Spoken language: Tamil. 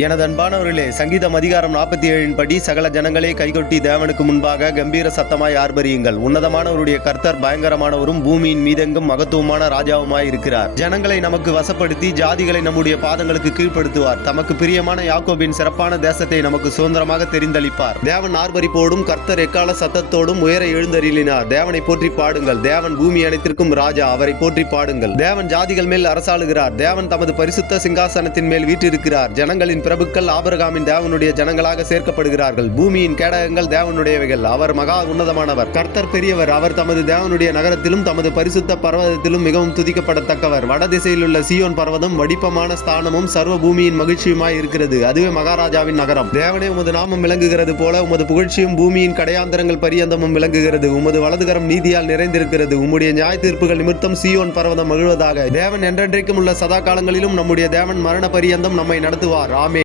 எனது அன்பானவர்களே, சங்கீதம் அதிகாரம் 47 படி சகல ஜனங்களே கைகொட்டி தேவனுக்கு முன்பாக கம்பீர சத்தமாய் ஆர்ப்பரியுங்கள். உன்னதமானவருடைய கர்த்தர் பயங்கரமானவரும் பூமியின் மீதெங்கும் மகத்துவமான ராஜாவுமாய் இருக்கிறார். ஜனங்களை நமக்கு வசப்படுத்தி ஜாதிகளை நம்முடைய பாதங்களுக்கு கீழ்ப்படுத்துவார். தமக்கு பிரியமான யாக்கோபின் சிறப்பான தேசத்தை நமக்கு சுதந்திரமாக தெரிந்தளிப்பார். தேவன் ஆர்ப்பரிப்போடும் கர்த்தர் எக்கால சத்தத்தோடும் உயர எழுந்தருளினார். தேவனை போற்றி பாடுங்கள். தேவன் பூமி அனைத்திற்கும் ராஜா, அவரை போற்றி பாடுங்கள். தேவன் ஜாதிகள் மேல் அரசாளுகிறார். தேவன் தமது பரிசுத்த சிங்காசனத்தின் மேல் வீற்றிருக்கிறார். ஜனங்களின் பிரபுக்கள் ஆபிரகாமின் தேவனுடைய ஜனங்களாக சேர்க்கப்படுகிறார்கள். பூமியின் கேடகங்கள் தேவனுடையவைகள். அவர் மகா உன்னதமானவர். கர்த்தர் பெரியவர். அவர் தமது தேவனுடைய நகரத்திலும் தமது பரிசுத்த பர்வதத்திலும் மிகவும் துதிக்கப்படத்தக்கவர். வடதிசையில் உள்ள சீயோன் பர்வதம் வடிப்பமான ஸ்தானமும் சர்வ பூமியின் மகிழ்ச்சியுமாய் இருக்கிறது. அதுவே மகாராஜாவின் நகரம். தேவனே, உமது நாமம் விளங்குகிறது போல உமது புகழ்ச்சியும் பூமியின் கடையாந்தரங்கள் பரியந்தமும் விளங்குகிறது. உமது வலதுகரம் நீதியால் நிறைந்திருக்கிறது. உம்முடைய நியாய தீர்ப்புகள் நிமித்தம் சீயோன் பர்வதம் மகிழ்வதாக. தேவன் என்றென்றைக்கும் உள்ள சதா காலங்களிலும் நம்முடைய தேவன் மரண பரியந்தம் நம்மை நடத்துவார். ஆமென்.